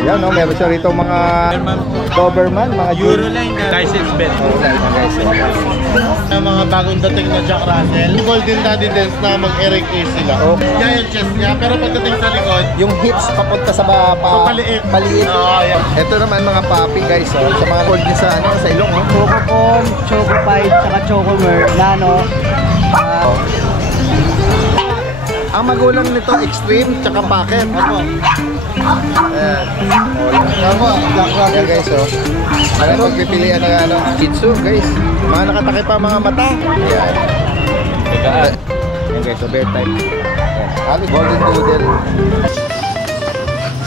Yan, no? Meron siya rito mga Doberman, mga Euroline license bet. Guys. Mga bagong dating na Jack Russell, Golden Daddy Dance na mag-erect ears sila. Yan yung chest niya, pero pagdating sa likod, yung hips papunta sa paliit. Yeah. Ito naman mga puppy guys, sa mga cold niya sa ilong. Choco Pom, Choco Pie, saka Choco Mer, Nano. Ang magulang nito extreme tsaka packet. Ayan guys, Alam pagpipilian ng Shih guys. Mga nakatakip pa mga mata. Ayan. Ayan guys, bear type. Ayan. Golden Doodle.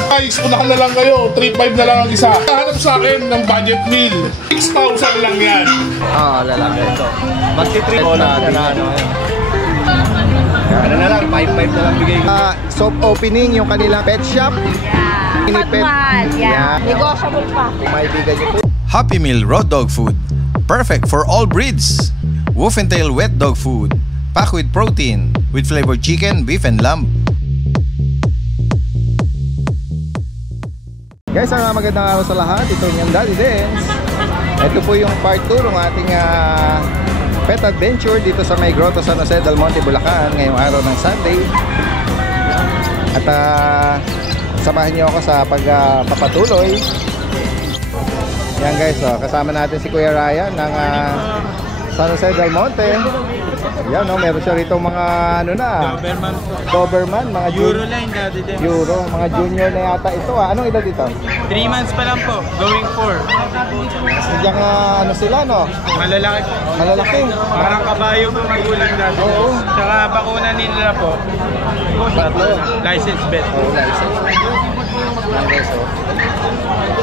Guys, unahan na lang kayo. 3.5 na lang ang isa. Hanap sa akin ng budget meal. 6,000 lang yan. Lalaki ito. Magti-3 ano na lang, 5.5 na lang bigay. Soft opening yung kanilang pet shop. Yeah. Pagmahal. Yeah. Negotiable pa. Maibigan niyo po. Happy Meal Raw Dog Food. Perfect for all breeds. Wolf and Tail Wet Dog Food. Packed with protein. With flavored chicken, beef, and lamb. Guys, magandang araw sa lahat. Ito yung Daddy Dance. Ito po yung part 2 ng ating pet adventure dito sa May Grotto San Jose del Monte, Bulacan ngayong araw ng Sunday. At samahan niyo ako sa pagpapatuloy. Yan guys, kasama natin si Kuya Ryan ng San Jose del Monte. Yan, meron siya rito mga Doberman, mga Euroline Daddy Dance. Mga junior na yata ito. Anong edad dito? 3 months pa lang po, going 4. Sadyang sila, no? Malalaki po. Malalaki. Parang kabayo po magulang Daddy Dance. Oo. Tsaka bakuna nila po. License bet. License. Yan guys,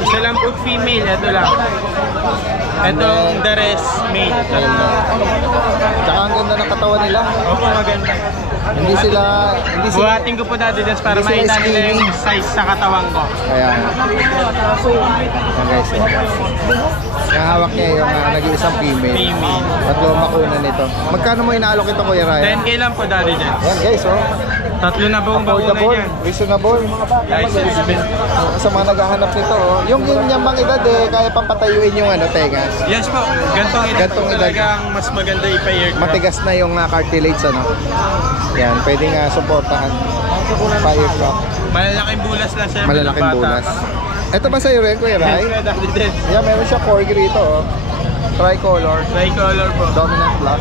Isa lang po female, ito lang. Itong the rest male. Tsaka ang ganda ng katawan nila. Opo, maganda. Hindi sila Buhatin ko po Daddy Dance para hindi sila makita nila yung skinny. size sa katawan ko. Ayan. Yan guys, nahawak niya yung nag-iisang female. Female. Tatlo makuna nito. Magkano mo inaalok ito, Kuya Ryan? 10K lang po Daddy Dance. Yan guys, Tatlo na buong bakuna affordable, niya. reasonable. License bet. Sa mga naghahanap nito, yung ganyang edad kaya pang patayuin yung tengas. Yes po, gantong edad Gantong po edad. talagang mas maganda ipa-aircraft. Matigas na yung cartilage, Yan, pwedeng suportahan. Firecraft. Malalaking bulas lang siya. Malalaking bulas. Ito ba sa'yo rin, Kuya Ray? Yes, Daddy Dance. Yan, meron siya corgi rito, Tricolor. Tricolor po. Dominant black.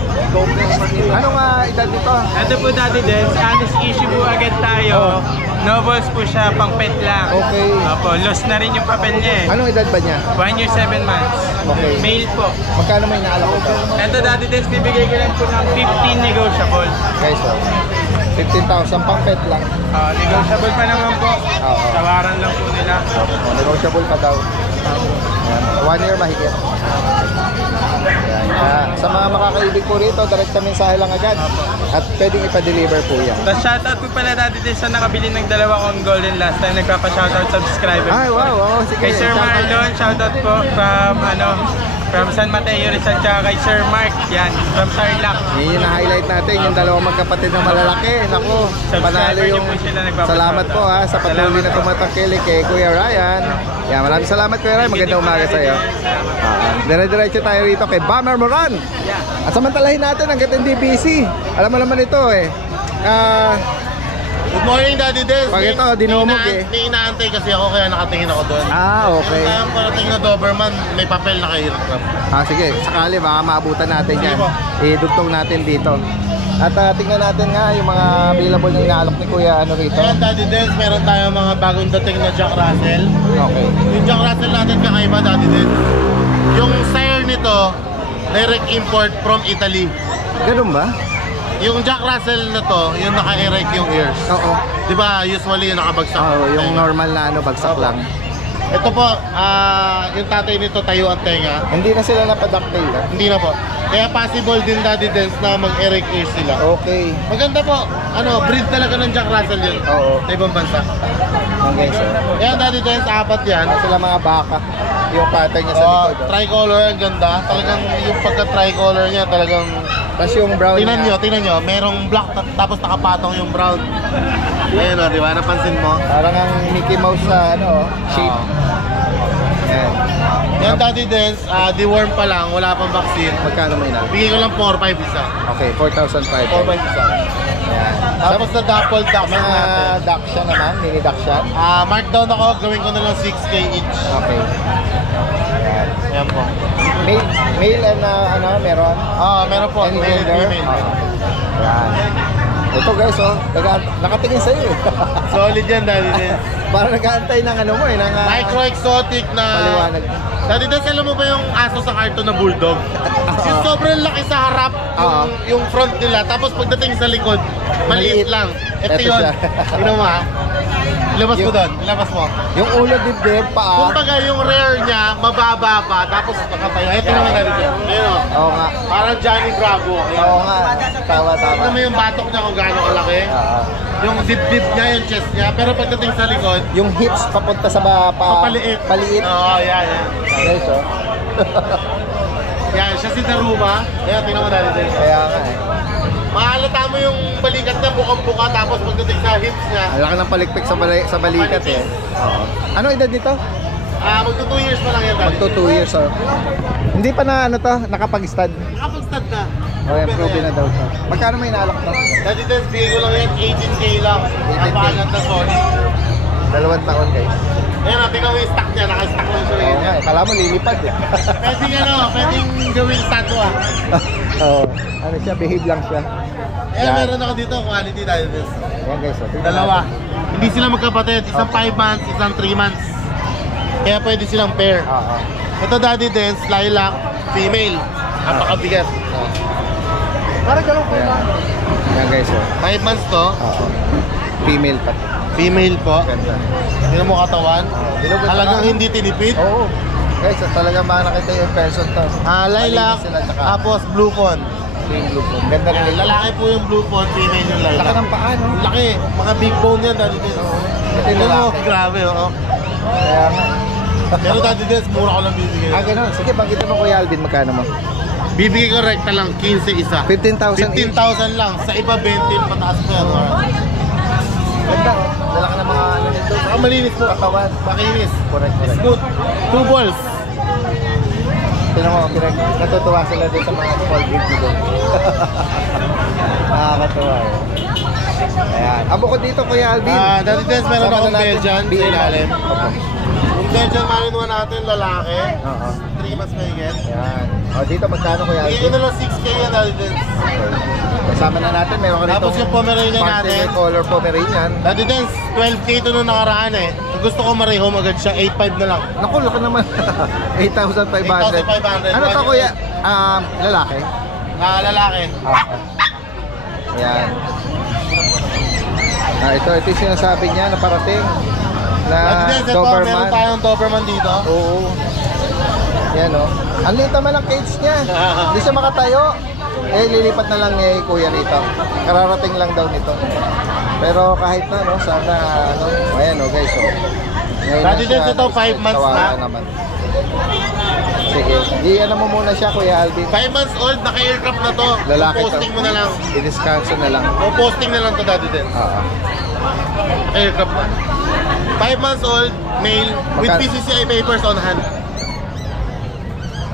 Anong edad dito? Ito po Daddy Dance, honest issue po agad tayo. No balls po siya, pang pet lang. Okay. Opo, lost na rin yung papel niya Anong edad ba niya? 1 year 7 months. Okay. Male po. Magkano mo inaalok ito? Ito Daddy Dance, bibigay ko lang po ng 15 negotiable. Guys, 15,000 pang pet lang. Negotiable pa naman po. Oo. Tawaran lang po nila. Negotiable pa daw. Yan. 1 year mahigit. Yan. Sa mga makakaibig po rito, direct mensahe lang agad. At pwedeng ipa-deliver po yan. Tapos shoutout po pala Daddy Dance sa nakabili ng 2 kong golden last time. Nagpapa-shoutout subscriber. Ay, wow. Sige. Kay Sir Marlon, shoutout po from San Mateo Rizal, tsaka kay Sir Mark, yan, from Tarlac. Yan yung na-highlight natin, yung dalawang magkapatid na malalaki. Naku, panalo yung... Salamat po sa patuloy na tumatangkilik kay Kuya Ryan. Yan, maraming salamat Kuya Ryan. Magandang umaga sa iyo. Dire-diretso tayo rito kay Bomber Moran. At samantalahin natin hanggat hindi busy. Alam mo naman ito Good morning, Daddy Dance. Pag ito, dinumog May inaantay kasi ako kaya nakatingin ako doon. Okay. Kaya parating na Doberman, may papel na kay aircraft. Sige, sakali baka maabutan natin yan. Sige po. Idugtong natin dito. At tingnan natin nga yung mga available na inaalok ni Kuya rito. Ayan, Daddy Dance, meron tayong mga bagong dating na Jack Russell. Okay. Yung Jack Russell natin kakaiba, Daddy Dance. Yung sire nito, direct import from Italy. Ganun ba? Yung Jack Russell na to, yung naka-erect yung ears. Oo. Diba, usually yung nakabagsak. Yung normal na bagsak lang. Ito po, yung tatay nito tayo ang tenga. Hindi na sila napadaktail Hindi na po. Kaya possible din Daddy Dance na mag-erect ears sila. Okay. Maganda po. Breed talaga ng Jack Russell yun. Oo. Sa ibang bansa. Okay, sir. Kaya Daddy Dance, 4 yan. Sila mga baka. yung pattern niya sa likod. Oh. Tricolor, ang ganda. Talagang yung pagka-tricolor niya, talagang... Tapos yung brown tingnan nyo, merong black tapos nakapatong yung brown. Ayun o, di ba? Napansin mo? Parang ang Mickey Mouse na shape. Ayan. Yan Daddy Dance, deworm pa lang, wala pang vaccine. Magkano may na? Bigay ko lang 4-5 isa. Okay, 4,500. 4-5 isa. Ayan. Tapos na double duck Mga natin. duck siya naman, mini duck siya. Markdown ako, gawin ko na lang 6K each. Okay. Ayan. Ayan po. Male and meron? Meron po. Any Male and gender? female. Ayan. Ito guys, nakatingin sa'yo eh. Solid yan, Daddy Dance. Parang nag-aantay ng ano mo eh, ng Micro-exotic na... paliwanag. Daddy Dance, alam mo ba yung aso sa cartoon na bulldog? Yung sobrang laki sa harap, yung front nila, tapos pagdating sa likod, maliit lang. Ito Ito yun. siya. Tignan mo ha. Ilabas mo doon, ilabas mo. Yung ulo, dibdib, paa. Kumbaga yung rare niya, mababa pa, tapos nakatayo. Ito naman Daddy Dance. Ayun o. Oo nga. Parang Johnny Bravo. Oo nga. Tama. Tignan mo yung batok niya kung gaano kalaki. Yung dibdib niya, yung chest niya. Pero pagdating sa likod, Yung hips papunta sa papaliit. Paliit. Oo, yan. Guys, oh. Yan, siya si Daruma. Ayan, tingnan mo Daddy Dance. Kaya nga eh. Mahalata mo yung balikat niya, bukang-buka, tapos pagdating sa hips niya, Ang laki ng palikpik sa balikat eh. Oo. Ano edad nito? magto 2 years pa lang yan. Magto 2 years oh. Hindi pa na nakapag-stud. Nakapag-stud na. O yan, probe na daw siya. Magkano may inalok to? Daddy Dance, bigay ko lang yan, 18K lang. 18K. Napakaganda solid. 2 taon guys. Ayan, tingnan mo yung stock niya, naka-stock lang siya Oo rin. nga eh, kala mo lilipad eh. Pwedeng gawing statue Oo. Ano siya, behave lang siya. Ayan, meron ako dito, quality Daddy Dance. Yan guys, oh. Tingnan Dalawa. natin. Hindi sila magkapatid, isang 5 months, isang 3 months. Kaya pwede silang pair. Oo. Ito Daddy Dance, lilac, female. Napakabigat. Parang galong po Ayan. Yan guys, oh. 5 months to, Oo. Female pa. female po. Ganda. Tingnan mo katawan. Bilog- Talagang hindi tinipid. Oo. Guys, talagang mga nakita yung person to. Lilac, Malinis sila, tsaka tapos blue fawn. Yung blue phone. Ganda rin. Ayan, lalaki po yung blue fawn, female yung lilac. Laki ng paa, no? Laki. Mga big bone yan, Daddy Dance. Ito yung Ano, lalaki. grabe, oo. Kaya nga. Pero Daddy Dance, mura ko lang bibigyan. Ganun. Sige, banggitin mo Kuya Alvin, magkano mo? Bibigyan ko rekta lang, 15 isa. 15,000 each. 15,000 lang. Sa iba, 20 pataas po yan. Ganda. Lalaki ng mga ano nito. Saka malinis po. Katawan. Makinis. Correct. Good. 2 balls. Tignan mo, natutuwa sila din sa mga small breed dito. Nakakatuwa eh. Ayan. Bukod dito, Kuya Alvin. Daddy Dance, meron Sama akong na natin. Belgian sa ilalim. Opo. Yung Belgian Malinois natin, lalaki. Oo. 3 months may get. Ayan. Dito magkano, Kuya Bigyan ko Alvin? na lang 6K yan, Daddy Dance. Kasama na natin, meron ka Tapos yung Pomeranian natin. color Pomeranian. Daddy Dance, 12K ito nung nakaraan eh. Kung gusto ko marehome agad siya, 8.5 na lang. Naku, laki naman. 8,500. 8,500. Ano to, Kuya? Lalaki? Lalaki. Ayan. Ito yung sinasabi niya na parating na Daddy Dance, ito, Doberman. meron tayong Doberman dito. Oo. Yan o. Ang liit naman ang cage niya. Hindi siya makatayo. Lilipat na lang ni Kuya rito. Kararating lang daw nito. Pero kahit na, no, sana, ano, ayan o guys, o. Ngayon Daddy na siya, Dance, ito, 5 months kawawa na. naman. Sige. I-ano mo muna siya, Kuya Alvin. 5 months old, naka-aircraft na to. Lalaki to. Posting mo na lang. I-descanso na lang. O posting na lang to, Daddy Dance. Oo. Aircraft na. 5 months old, male, with Magkano? PCCI papers on hand.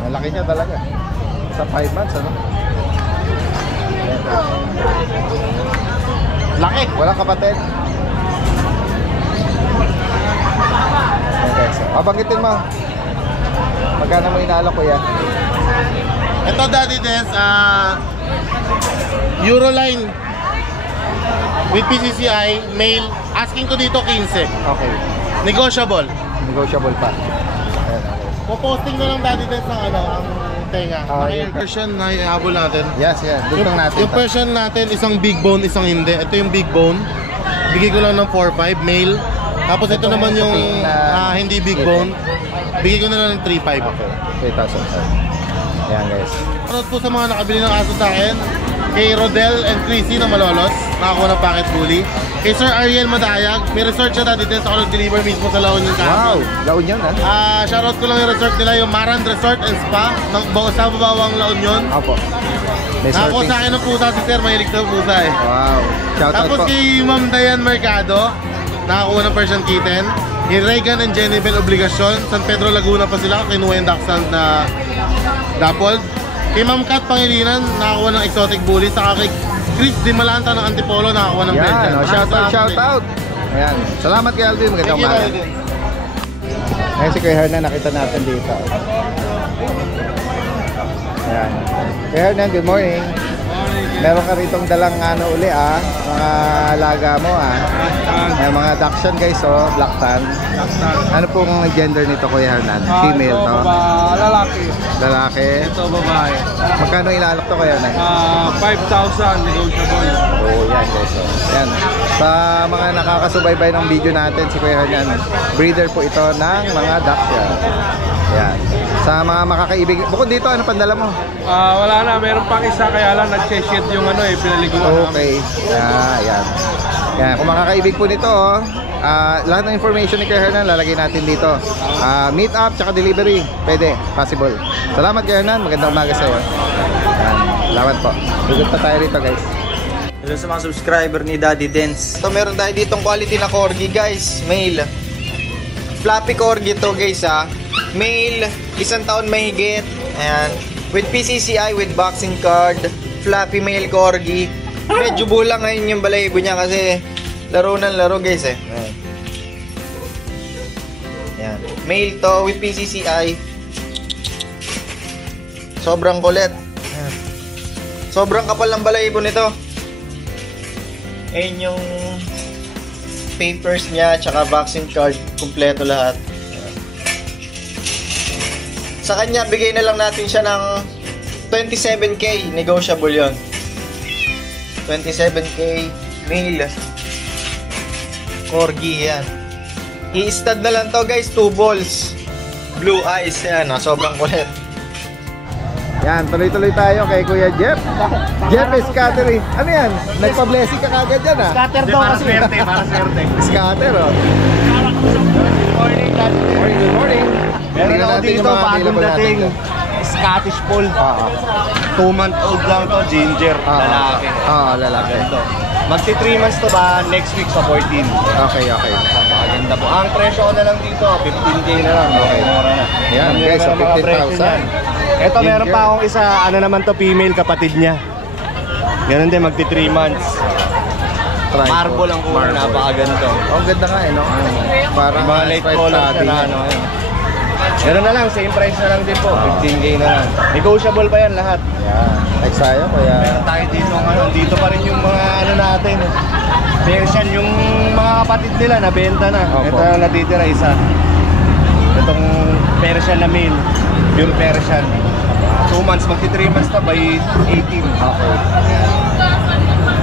Ang laki niya talaga. Sa 5 months, ano? Laki. Walang kapatid. Okay, so, babanggitin mo. Magkano mo inaalok, Kuya? Ito, Daddy Dance, Euroline with PCCI, male, asking ko dito 15. Okay. Negotiable. Negotiable pa. Ayan, okay. Puposting na lang, Daddy Dance, ng ang tenga. Yun. Version na ihabol natin. Yes, yes. Dutong natin. Yung version natin, isang big bone, isang hindi. Ito yung big bone. Bigay ko lang ng 4-5, male. Tapos ito naman yung puting na hindi big kitten. bone. Bigay ko na lang ng 3-5. Okay. 3,000. Ayan, guys. Shoutout po sa mga nakabili ng aso sa akin. Kay Rodel and Chrissy na Malolos. Nakakuha ng Packet Bully. kay Sir Ariel Madayag. May resort siya dati din, ako nag-deliver mismo sa La Union Wow, kahapon. La Union ha? Shoutout ko lang yung resort nila, yung Maran Resort and Spa sa Babawang La Union. Opo. May Nakakuha surfing. sa akin ng pusa si Sir, mahilig sa pusa eh. Wow. Shoutout Tapos po. kay Ma'am Dayan Mercado, nakakuha ng Persian Kitten. Kay Regan and Jennifer Obligacion, San Pedro Laguna pa sila, kinuha yung Dachshund na Dappled. Kay Ma'am Kat Pangilinan, nakakuha ng Exotic Bully. Saka kay Chris Di Malanta ng Antipolo, nakakuha ng Persian. Yan, shoutout. Ayan. Salamat kay Alvin. Magandang Thank you, umaga. Alvin. Ngayon si Kuya Hernan, nakita natin dito. Ayan. Kuya Hernan, good morning. Meron ka ritong dalang uli mga alaga mo Ayan, mga Dachshund guys Black Tan. Ano pong gender nito Kuya Hernan? Female to? Lalaki. Lalaki? Ito babae. Magkano ilalak to Kuya Hernan? 5,000 negotiable. Oo, yan guys. Yan. Sa mga nakakasubaybay ng video natin, si Kuya Hernan, breeder po ito ng mga Dachshund. Yan. Sa mga makakaibig, bukod dito, ano pandala mo? Wala na, meron pang isa kaya lang nag-shed yung pinaliguan. Okay. Yan. Yan. Kung makakaibig po nito, lahat ng information ni Kuya Hernan, lalagay natin dito. Meet up, tsaka delivery. Pwede. Possible. Salamat Kuya Hernan. Magandang umaga sa'yo. Yan. Salamat po. Lugot pa tayo rito guys. Hello sa mga subscriber ni Daddy Dance. So meron tayo ditong quality na corgi guys, male. Fluffy corgi to guys Male, 1 taon mahigit. Ayan. With PCCI, with vaccine card. Fluffy male corgi. Medyo bulang ngayon yung balahibo niya kasi laro ng laro guys Ayan. Ayan. Male to with PCCI. Sobrang kulit. Ayan. Sobrang kapal ng balahibo nito. Ayun yung papers niya, tsaka vaccine card, kumpleto lahat. Sa kanya, bigay na lang natin siya ng 27k, negotiable yon. 27k, male. Corgi yan. I-stud na lang to guys, 2 balls. Blue eyes yan, sobrang kulit. Yan, tuloy-tuloy tayo kay Kuya Jeff. Jeff Scattery. Ano yan? Nagpa-blessing ka kagad yan Scatter daw kasi. Para swerte. Scatter Morning, Daddy. Morning, good morning. Meron ako dito, bagong dating. Scottish Fold. 2-month-old lang to, ginger, lalaki. Lalaki. Ito. Magti 3 months to ba, next week sa 14. Okay. Maganda po. Ang presyo ko na lang dito, 15k na lang. Okay. Mura na. Yan guys, so 15,000. Ito, meron pa akong isa, naman to, female kapatid niya. Ganun din, magti 3 months. Marble ang kulay, napakaganda. Ang ganda nga no? Parang Mga light color siya na Ganun na lang, same price na lang din po, 15k na lang. Negotiable pa yan lahat. Yan. Next tayo, Kuya. Meron tayo dito dito pa rin yung mga natin. Persian, yung mga kapatid nila, nabenta na. Opo. Ito na natitira isa. Itong Persian na male, pure Persian. 2 months, magti 3 months na by 18. Okay.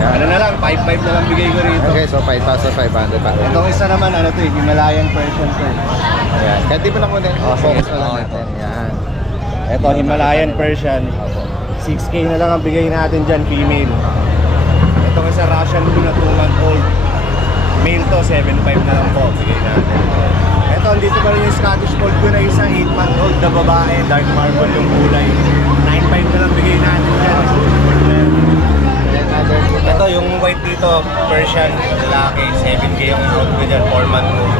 Ano na lang, 5.5 na lang bigay ko rito. Okay, so 5,500 pa. Itong isa naman, Himalayan Persian to. Ayan. Kahit di mo na kunin, focus na lang natin. Yan. Ito, Himalayan Persian. 6k na lang ang bigay natin dyan, female. Itong isa Russian Blue na 2-month-old. Male to, 7.5 na lang po bigay natin. Ito, dito pa rin yung Scottish Fold ko na isa 8-month-old na babae. Dark marble yung kulay. 9.5 na lang bigay natin dyan. Ito, yung white dito, Persian, lalaki. 7k yung out ko dyan, 4-month-old.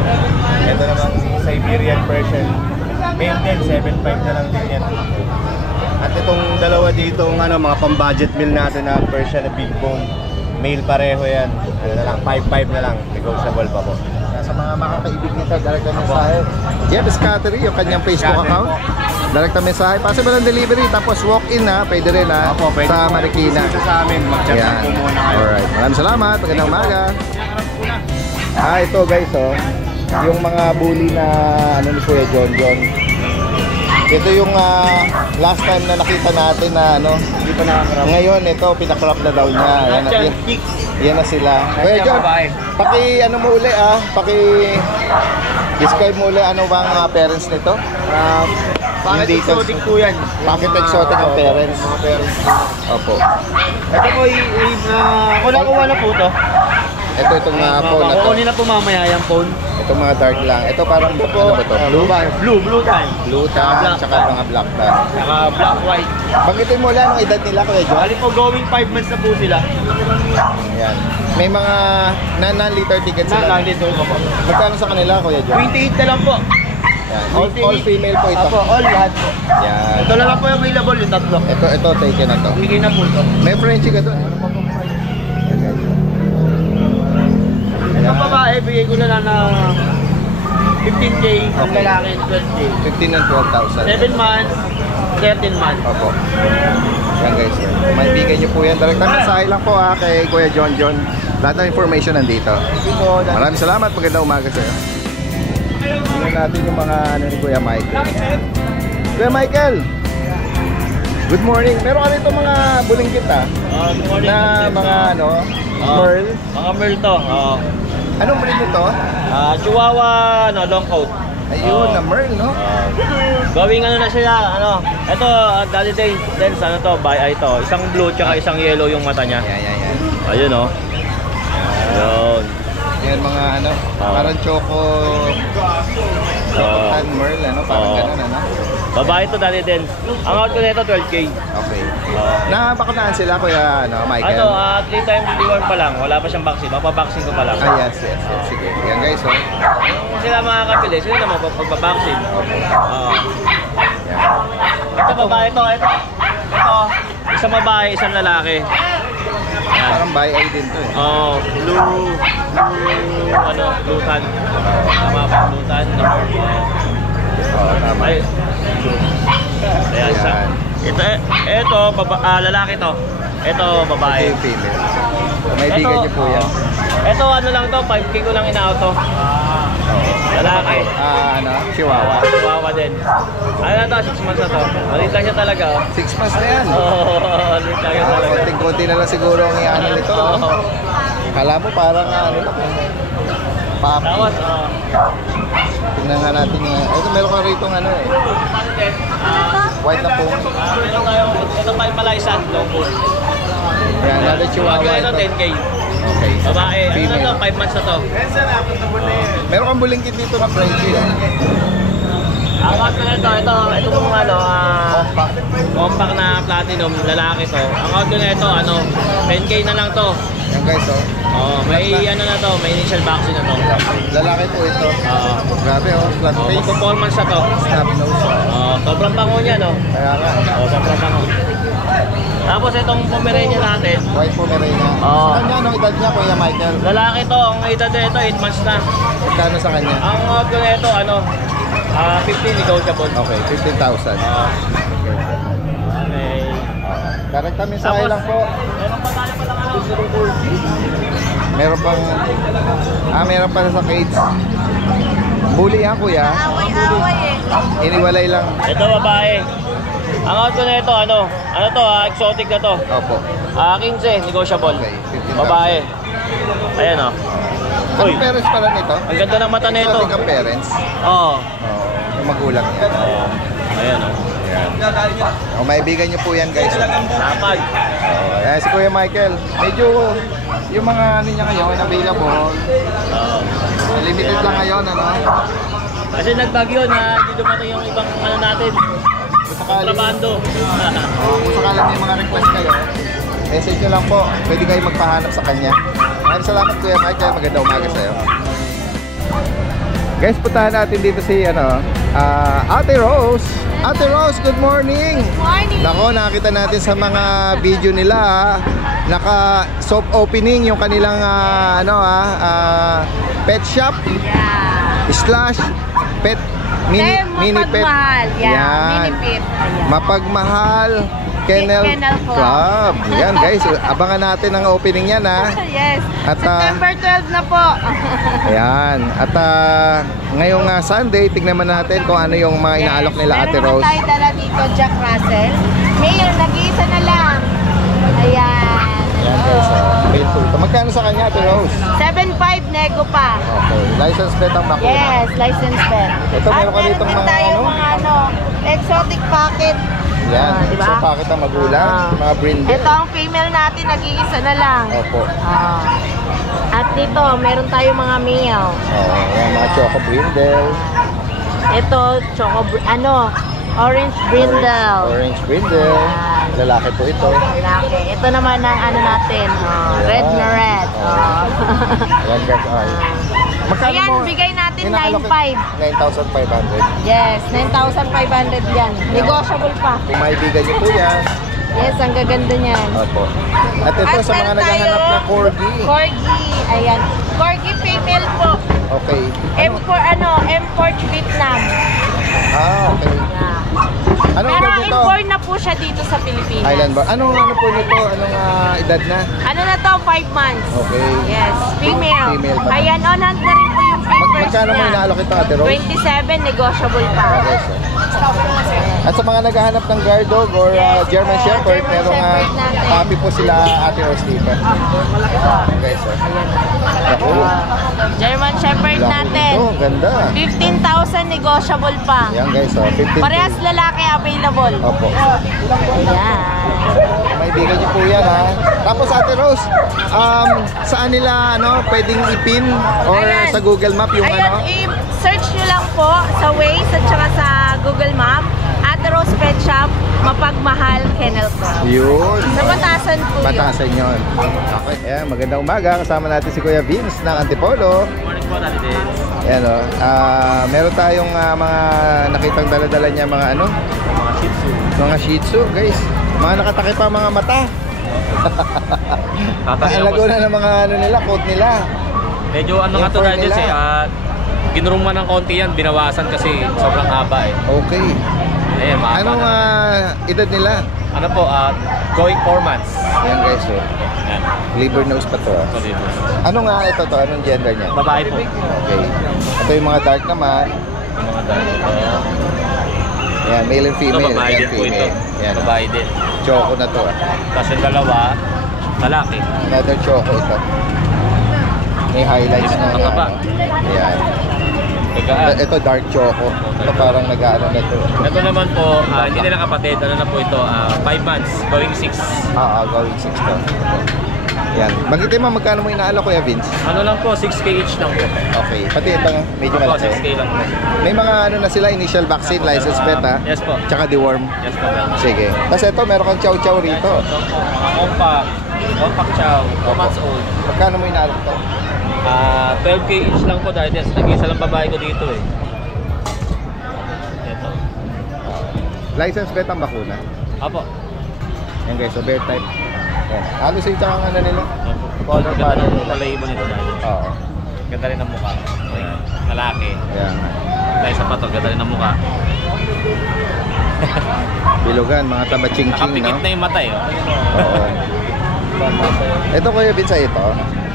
Ito naman, Siberian Persian. Male din, 7.5 na lang din yan. At itong dalawa dito, mga pang-budget meal natin na Persian na big bone. Male pareho yan. Ano na lang, 5.5 na lang. Negotiable pa po. Sa mga makakaibig nito, direct na mensahe. Jeff Scattery, yung kanyang Facebook account. Direct na mensahe. Possible ang delivery. Tapos walk-in pwede rin Pwede sa Marikina. Dito sa amin, mag-chat lang po muna kayo. Alright. Maraming salamat. Magandang umaga. Ito guys, yung mga bully na ni Kuya John. Ito yung last time na nakita natin na Hindi pa nakakrap. ngayon ito pinakrap na daw niya. Yan na sila. Kuya John, describe mo uli ano bang parents nito? Bakit exotic po yan? Bakit exotic ang parents? Mga parents. Opo. Ito po, kulang-kuha na po to. Itong phone na to. Kukunin na po mamaya yung phone. Itong mga dark lang. Ito parang ano ba to? Blue time. Blue tan, tsaka mga black tan. Saka black white. Banggitin mo lang ang edad nila, Kuya John. Bali po going 5 months na po sila. Ayan. May mga non-liter tickets sila. Non-liter ko po. Magkano sa kanila, Kuya John? 28 na lang po. Yan. All female po ito. Apo, all lahat po. Yan. Ito na lang po yung available, yung tatlo. Ito, taken na to. Bigay na po ito. May Frenchie ka doon. Sa babae, bigay ko na lang na 15K, ang lalaki 12K. 15 and 12,000. 7 months, 13 months. Opo. Yan guys. Maibigan niyo po yan. Direkta mensahe lang po kay Kuya John. Lahat ng information nandito. Maraming salamat. Magandang umaga sa'yo. Tingnan natin yung mga ni Kuya Michael. Kuya Michael! Good morning. Meron ka rito mga bulinggit Good morning. na mga Merl. Mga Merl to. Anong breed nito? Chihuahua, long coat. Ayun, na Merl, no? Gawing na siya, ito, Daddy Dance, to, by eye to. Isang blue, tsaka isang yellow yung mata niya. Yan. Ayun, Ayun. Yan mga parang choco tan Merl, parang ganun, Babae to, Daddy Dance. Ang out ko nito, 12K. Okay. Nabakunahan sila, Kuya Michael? 3 times deworm pa lang. Wala pa siyang vaccine. Mapabaksin ko pa lang. Yes. Sige. Yan guys, Kung sila makakapili, sila naman magpapabaksin. Ito, babae to. Ito. Isang babae, isang lalaki. Yan. Parang by eye din to Blue tan. Tama ba, blue tan? Tama. Ayan, ito, lalaki to. Ito, babae. Yung female. Maibigan niyo po yan. Ito, lang to, 5K ko lang in-auto. Lalaki. Chihuahua. Chihuahua din. Ano na to, 6 months na to. Malita siya talaga. 6 months na yan. Malita siya talaga. Konting-konti na lang siguro ang iano nito. Kala mo parang papi. Tapos, tingnan nga natin ito, meron ka rito white na po. Ito pa yung Malaysian, long coat. Yan, another Chihuahua Ito, 10K. Okay. Babae, Female. to, 5 months na to. Meron kang bulinggit dito na Frenchie. Ang out ko na ito pong compact na platinum, lalaki to. Ang out ko na ito, 10K na lang to. Yan guys, May may initial vaccine na to. lalaki po ito. Grabe, flat face. Performance na to. Snap nose. Sobrang bango niya, Kaya nga. sobrang bango. Tapos itong Pomeranian natin, White Pomeranian. Sa kanya, anong edad niya, Kuya Michael? lalaki to, ang edad nito 8 months na. Magkano sa kanya? Ang out ko na ito, 15 negotiable. Okay, 15,000. Okay. Direct kami sa lang po. Meron pa tayo palang Meron pang meron pa sa cage. Bully yan, Kuya. Away Iniwalay lang. Ito, babae. Ang out ko na ito, exotic na to. Opo. 15, negotiable. Okay, 15,000. Babae. Ayan Uy, Anong parents pala nito? ang ganda ng mata nito. Exotic ang parents. Oo. Yung magulang niya. Ayan Yan. Maibigan niyo po yan, guys. Sapag. Ayan si Kuya Michael. Medyo yung mga niya ngayon available. Limited lang ngayon, Kasi nagbagyo na hindi dumating yung ibang natin. Kontrabando. Kung sakalang may mga request kayo, message nyo lang po. Pwede kayo magpahanap sa kanya. Maraming salamat, Kuya Michael. Magandang umaga sa'yo. Guys, puntahan natin dito si Ate Rose. Ate Rose, good morning! Morning! Nako, nakita natin sa mga video nila, naka soft opening yung kanilang pet shop slash pet mini pet. Mapagmahal. Mini pet. Mapagmahal Kennel Club. Yan guys, abangan natin ang opening yan Yes. At, September 12 na po. Ayan. At ngayong Sunday, tignan natin kung ano yung mga inaalok nila, Ate Rose. Meron tayo dala dito, Jack Russell. Mayor, nag-iisa na lang. Ayan. Ayan guys, mail po ito. Magkano sa kanya, Ate Rose? 7.5 nego pa. Okay. License plate ang bakuna. Yes, license pen. Ito, meron ka ditong din mga tayo mga exotic packet. Yan. Diba? So, pakit ang magulang, mga brindle. Ito ang female natin, nag-iisa na lang. Opo. At dito, meron tayo mga male. Yan, mga choco brindle. Ito, orange brindle. Orange brindle. Lalaki po ito. Lalaki. Ito naman ang ano natin, red na red. Ayan guys, Ayan, bigay natin 9,500. 9,500. Yes, 9,500 yan. Negotiable pa. Kung maibigan niyo po yan. Yes, ang gaganda niyan. Opo. At ito sa mga naghahanap na corgi. Corgi. Ayan. Corgi female po. Okay. Import Vietnam. Okay. Anong Pero edad nito? import na po siya dito sa Pilipinas. Island ba? Anong po nito? Anong edad na? Ano na to? 5 months. Okay. Yes, female. Female pa. Ayan, on hand na rin po yung papers Magkano mo niya. inaalok ito, Ate Rose? 27, negotiable pa. Okay, sir. At sa mga naghahanap ng guard dog or German Shepherd, German merong Shepherd natin. copy po sila Ate Rose dito. Okay, sir. Ako. German Shepherd natin. Oh, ganda. 15,000 negotiable pa. Yan guys, 15. Parehas lalaki available. Opo. Ayan. Maibigan niyo po yan, ha. Tapos Ate Rose, saan nila pwedeng ipin or Ayan. sa Google Map yung Ayan, i-search nyo lang po sa Waze at saka sa Google Map. Ate Rose Pet Shop, Mapagmahal Kennel Club. Yun. Sa Batasan po yun. Batasan yun. Okay. Ayan, magandang umaga. Kasama natin si Kuya Vince ng Antipolo. Morning po, Daddy Dens. Ayan meron tayong mga nakitang dala-dala niya mga Mga Shih Tzu. mga Shih Tzu, guys. Mga nakatakip pa mga mata. Ang lago na ng mga nila, coat nila. Medyo Yung nga to, fur Daddy Dens nila. ginuruma ng konti yan, binawasan kasi sobrang haba Okay. Ayan, mahaba Anong na. edad nila? Ano po, going 4 months. Ayan guys, Yan. liver nose pa to. Ito dito. Ano nga ito to? Anong gender niya? Babae po. Okay. Ito yung mga dark naman. Yung mga dahil ito. Ayan, male and Ito, female. babae Ayan, din po ito. female. Ayan. Babae din. Choco na to. Tapos yung dalawa, lalaki. Another choco ito. May highlights na Mga ba? Ayan. Tagaan. Ito dark choco. Ito parang nag-ano na to. Ito naman po, hindi nila kapatid. Ano na po ito, 5 months, going 6. Going 6 to. Yan. Banggitin mo magkano mo inaalok, Kuya Vince? Ano lang po, 6K each lang po. Okay. Pati ito medyo Opo, malaki. 6K lang po. May mga na sila, initial vaccine, license pet ha? Yes po. Tsaka deworm. Yes po. Meron. Sige. Tapos ito, meron kang chow-chow rito. Ito po, mga compact chow, 2 months old. Magkano mo inaalok to? 12K each lang po dahil yes, nag-isa lang babae ko dito eh. Ito. License pet ang bakuna. Apo. Yan guys, so bear type. Yan. Halos yung tsaka ano nila. Color Ganda pattern ng nila. palayibo nito dahil. Oo. Ganda rin ang mukha. Ayan. Lalaki. Ayan. Dahil sa pato, ganda rin ang mukha. Bilugan, mga taba-ching-ching, Nakapikit no? na yung mata eh. Oo. Ito Kuya Vince, ito.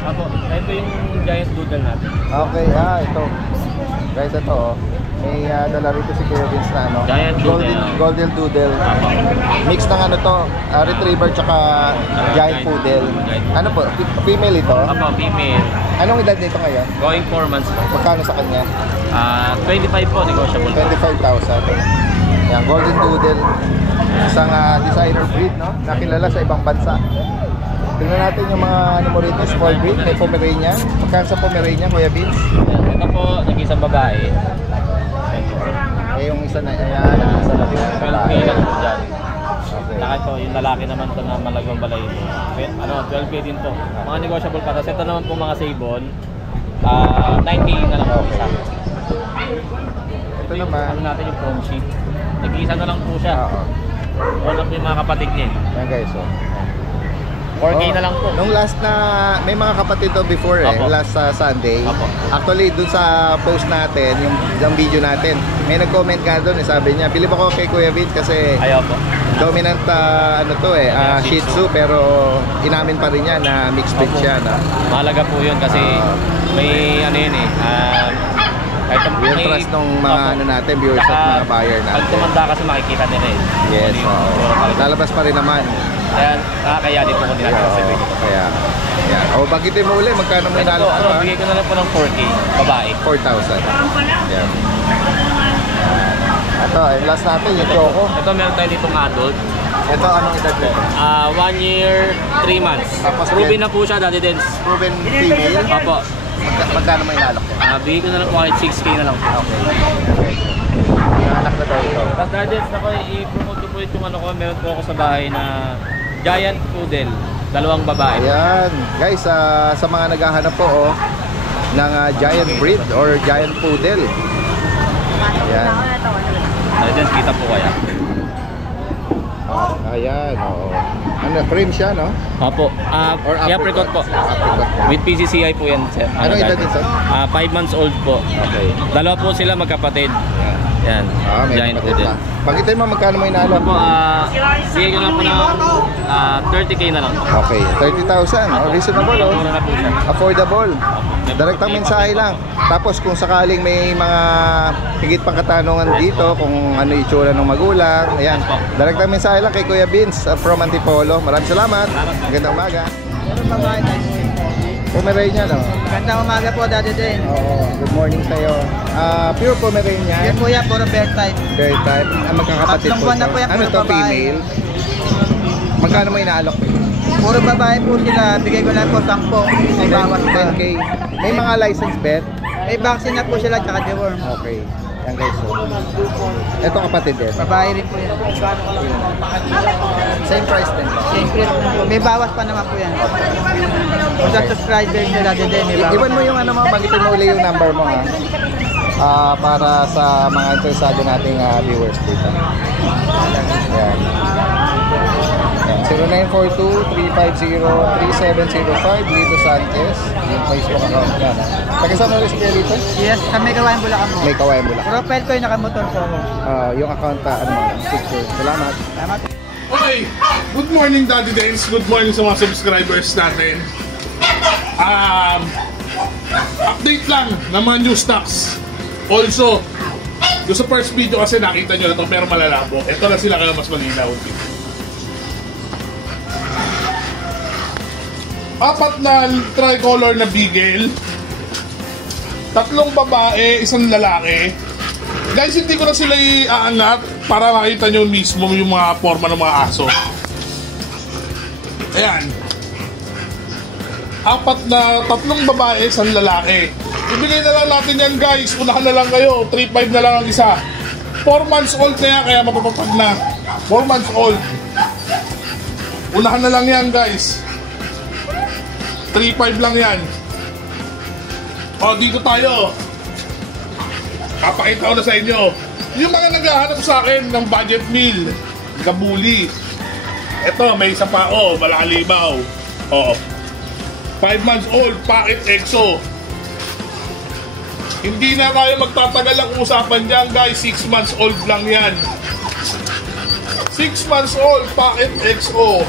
Apo, ito yung giant doodle natin. Okay, ito. Guys, ito may dala rito si Kuya Vince na Giant doodle. golden doodle. Apo. Mix ng retriever tsaka giant poodle. Ano po, female ito? Apo, female. Anong edad nito ngayon? Going 4 months po. Magkano sa kanya? 25 po, negotiable po. 25,000. Yan, golden doodle. Isang designer breed, no? Nakilala sa ibang bansa. Tingnan natin yung mga rito, small breed, may Pomeranian. Magkano sa Pomeranian, Kuya Vince? Ito po, nag-isang babae. Yung isa na, isa na din. 12K lang po dyan. Okay. Saka ito, yung lalaki naman to na malagong balay ito. 12K din to. Mga negotiable pa. Tapos ito naman po mga sabon. 9K na lang po isa. Ito naman. Ano natin yung chrome sheet. Nag-iisa na lang po siya. All up yung mga kapatid niya. Yan guys, 4K na lang po. Nung last na, may mga kapatid to before Apo. last Sunday. Apo. Actually, dun sa post natin, yung video natin, may nag-comment ka doon, sabi niya, bilib ako kay Kuya Vince kasi Ayaw po. dominant Shih Tzu, pero inamin pa rin niya na mixed breed siya. Na. Mahalaga po yun kasi may ano yun eh. Kahit Yung trust ng mga natin, viewers at mga buyer Pag natin. tumanda kasi makikita nila eh. Yes, lalabas pa rin naman. Kaya di po ko dinagawa sa video. Kaya, yan. O, bagitin mo uli, magkano mo Ito po, inaalok? bigay ko na lang po ng 4K, babae. 4,000. Yan. At Ito, yung last natin, yung Choco. Ito meron tayo ditong adult. Ito, anong edad nito? 1 year, 3 months. Tapos Proven na po siya, Daddy Dens. Proven female. Opo. Magkano may inalok? Bigay ko na lang po kahit 6K na lang. Okay. Inalok na daw ito. Tapos Daddy Dens, i-promote ko po yung ano ko. Meron po ako sa bahay na giant poodle. 2 babae. Ayan. Guys, sa mga naghahanap po ng giant breed or giant poodle. Ayan. Daddy Dens, kita po kaya. Ayan, oo. Ano, cream siya, no? Opo. Or apricot po. Apricot po. With PCCI po yan, sir. Ano edad Daddy? ito? 5 months old po. Okay. 2 po sila magkapatid. Yan. May Giant kapatid poodle. na. Pagkitin mo, magkano mo Ito inalok? po, bigay ko lang po ng 30K na lang. Okay, 30,000. Reasonable, Mura na po siya. Affordable. Direktang mensahe lang. Tapos kung sakaling may mga higit pang katanungan dito, kung ano itsura ng magulang, ayan. Direktang mensahe lang kay Kuya Vince from Antipolo. Maraming salamat. Magandang umaga. Pomeranian, no? Magandang umaga po, Daddy Den. Oo, good morning sa'yo. Pure Pomeranian. Yan po yan, puro bear type. Bear type. Magkakapatid 3 po. buwan na po yan, Ano puro to, babae. female? Magkano mo inaalok? Puro babae po sila, bigay ko lang po 10. May bawas pa. 10K. May mga license bet? May vaccine na po sila, tsaka deworm. Okay. Yan guys. Ito kapatid din. Babae rin po yan. Same price din. Same price na po. May bawas pa naman po yan. Kung sa subscriber nyo, Daddy Den, may bawas. Iwan mo yung ano mo, magitin mo ulit yung number mo ha. Para sa mga interesado nating viewers dito. Yan. 0942-350-3705 Lito Sanchez. Yung Facebook account yan. Taga saan ulit kaya dito? Yes, kami Kawayan Bulacan po. May Kawayan Bulacan. Profile ko yung nakamotor po ako. Yung account picture. Salamat. Salamat. Okay, good morning Daddy Dens. Good morning sa mga subscribers natin. Update lang ng mga new stocks. Also, doon sa first video kasi nakita nyo na ito pero malalabo. Ito lang sila kaya mas malinaw. 4 na tricolor na beagle, 3 babae, 1 lalaki. Guys, hindi ko na sila iaangat para makita nyo mismo yung mga forma ng mga aso. Ayan. 3 babae, 1 lalaki. Ibigay na lang natin yan guys. Unahan na lang kayo. 3.5 na lang ang isa. 4 months old na yan, kaya mapapapag na. 4 months old. Unahan na lang yan guys. 3.5 lang yan. O, dito tayo. Kapakita ko na sa inyo. Yung mga naghahanap sa akin ng budget meal, kabuli. Ito, may isa pa. O, malakalibaw. O, 5 months old, packet EXO. Hindi na tayo magtatagal ang usapan dyan guys. 6 months old lang yan. 6 months old, packet EXO.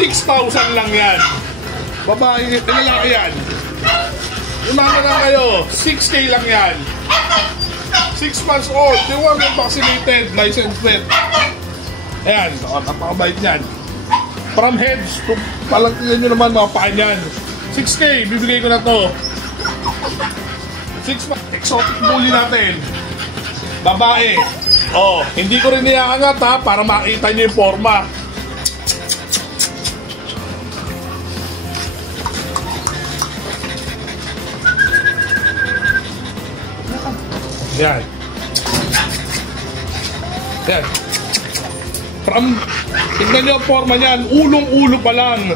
6,000 lang yan. Babae, lalaki yan. Umaga na kayo, 6K lang yan. 6 months old, yung mga vaccinated, license plate. Ayan, napakabait yan. From heads to, palang tingnan nyo naman mga paa yan. 6K, bibigay ko na to. 6 months, exotic bully natin. Babae. Oh, hindi ko rin iaangat ha, para makita nyo yung forma. Yan. Yan. Tignan nyo ang forma niyan. Ulong-ulo pa lang.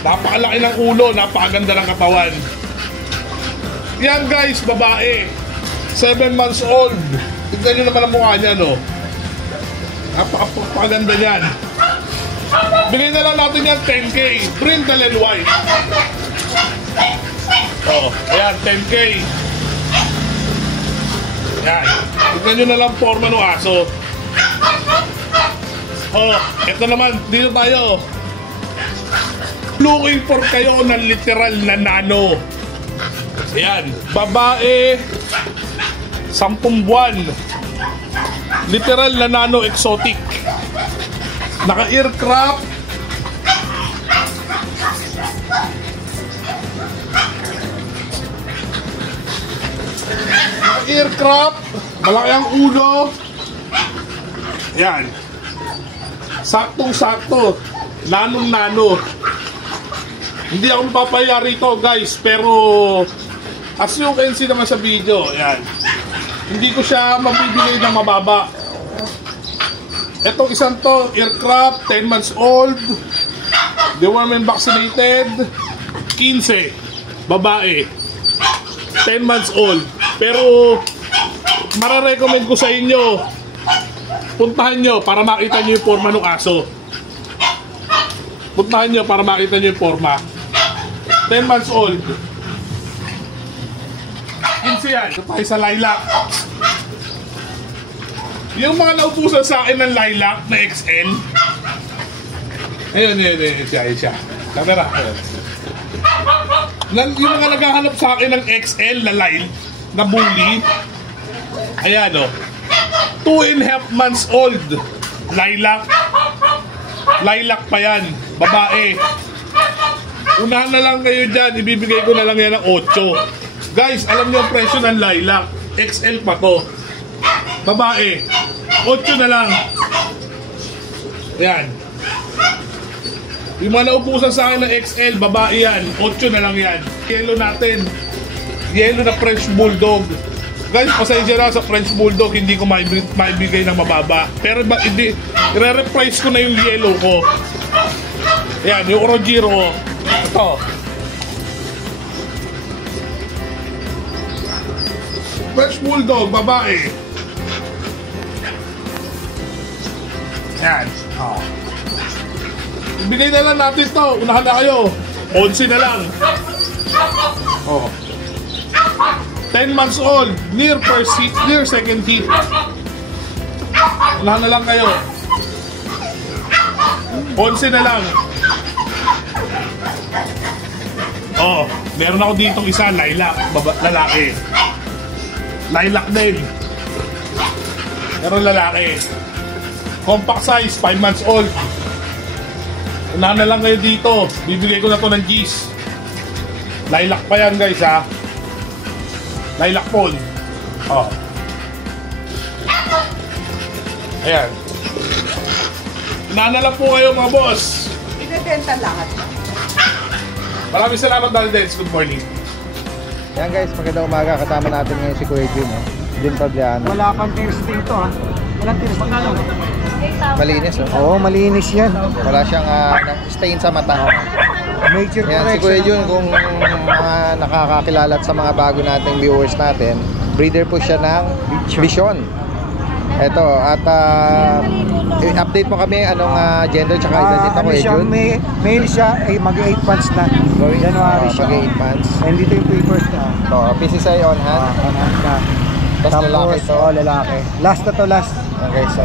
Napakalaki ng ulo. Napakaganda ng katawan. Yan guys, babae. 7 months old. Tignan nyo naman ang mukha niya, no? Napakaganda niyan. Bigay na lang natin yan 10K. Brindle and white. Oh, ayan, 10K. Yan. Tignan nyo na lang forma ng aso. Oh, eto naman. Dito tayo. Looking for kayo ng literal na nano. Yan. Babae. 10 buwan. Literal na nano exotic. Naka-aircraft. aircraft, malaki ang ulo. Yan. Saktong-sakto. Nanong-nano. Hindi ako mapapaya rito guys, pero as you can see naman sa video, yan. Hindi ko siya mabibigay ng mababa. Etong isang to, aircraft, 10 months old, deworm and vaccinated, 15, babae, 10 months old. Pero mararecommend ko sa inyo, puntahan nyo para makita nyo yung forma ng aso. Puntahan nyo para makita nyo yung forma. 10 months old. 15 yan. Ito tayo sa lilac. Yung mga naupusan sa akin ng lilac na XL. Ayun siya. Camera. Yung mga naghahanap sa akin ng XL na line, na bully. Ayan o. 2.5 months old. Lilac. Lilac pa yan. Babae. Unahan na lang kayo dyan. Ibibigay ko na lang yan ng 8. Guys, alam niyo ang presyo ng lilac. XL pa to. Babae. 8 na lang. Yan. Yung mga naupusan sa akin ng XL, babae yan. 8 na lang yan. Yellow natin. Yellow na French Bulldog. Guys, pasensya na sa French Bulldog, hindi ko maibigay ng mababa. Pero hindi, i-reprice ko na yung yellow ko. Yan, yung Orogiro. Ito. French Bulldog, babae. Yan. Oh. Ibigay na lang natin to. Unahan na kayo. 11 na lang. Oh. 10 months old. Near first heat. Near second heat. Unahan na lang kayo. 11 na lang. Oh. Meron ako ditong isa. Lilac. Lalaki. Lilac din. Pero lalaki. Compact size, 5 months old. Unahan na lang kayo dito. Bibigay ko na to ng G's. Lilac pa yan guys ha. Lilac phone. Oh. Ayan. Unahan na lang po kayo mga boss. Ibebenta lahat. Maraming salamat Daldens. Good morning. Yan guys, magandang umaga. Kasama natin ngayon si Kuya Jun. Jun Fabiano. Wala kang tears dito ha. Walang tears dito. Malinis oh. Oo, malinis yan. Wala siyang stain sa mata. Major Yan, si Kuya Jun, kung mga nakakakilala sa mga bago nating viewers natin, breeder po siya ng Bichon. Ito, at update mo kami anong gender tsaka edad nito, Kuya Jun. Male siya, mag-8 months na. January siya. Mag-8 months. And dito yung papers na. Ito, PCSI on hand. On hand na. Tapos lalaki ito. Lalaki. Last na to, last. Okay, so.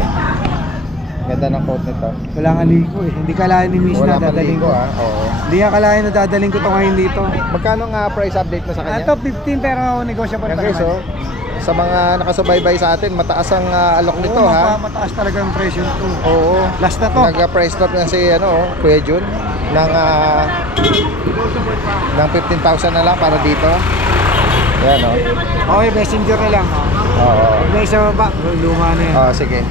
Ganda ng coat nito. Wala nga ligo eh. Hindi kalahin ni Miss na dadaling ko. Oo. Hindi nga kalahin na dadaling ko to ngayon dito. Magkano nga price update mo sa kanya? Ito 15 pero negotiable pa naman. So, sa mga nakasubaybay sa atin, mataas ang alok nito ha. Mataas talaga ang presyo nito. Oo. Last na to. Nag-price top na si Kuya Jun ng 15,000 na lang para dito. Yan o. Okay, messenger na lang. Oo. May isa ba? Luma na yan. Oo, sige.